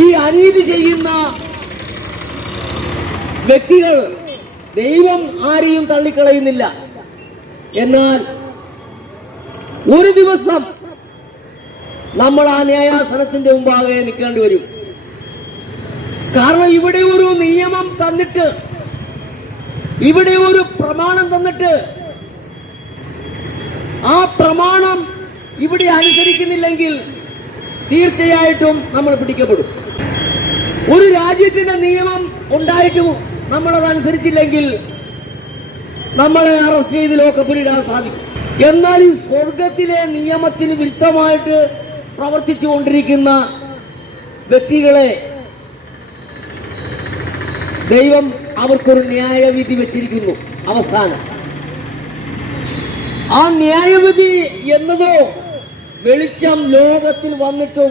ഈ അനീതി ചെയ്യുന്ന വ്യക്തികൾ ദൈവം ആരെയും തള്ളിക്കളയുന്നില്ല. എന്നാൽ ഒരു ദിവസം നമ്മൾ ആ ന്യായാസനത്തിന്റെ മുമ്പാകെ നിൽക്കേണ്ടി വരും. കാരണം ഇവിടെ ഒരു നിയമം തന്നിട്ട്, ഇവിടെ ഒരു പ്രമാണം തന്നിട്ട് ആ പ്രമാണം ഇവിടെ അനുസരിക്കുന്നില്ലെങ്കിൽ തീർച്ചയായിട്ടും നമ്മൾ പിടിക്കപ്പെടും. ഒരു രാജ്യത്തിന്റെ നിയമം ഉണ്ടായിട്ടും നമ്മളത് അനുസരിച്ചില്ലെങ്കിൽ നമ്മളെ അറസ്റ്റ് ചെയ്ത് ലോക്കപ്പിലിടാൻ സാധിക്കും. എന്നാൽ ഈ സ്വർഗത്തിലെ നിയമത്തിന് വിരുദ്ധമായിട്ട് പ്രവർത്തിച്ചു കൊണ്ടിരിക്കുന്ന വ്യക്തികളെ ദൈവം അവർക്കൊരു ന്യായവിധി വെച്ചിരിക്കുന്നു. അവസാനം ആ ന്യായവിധി എന്നതോ വെളിച്ചം ലോകത്തിൽ വന്നിട്ടും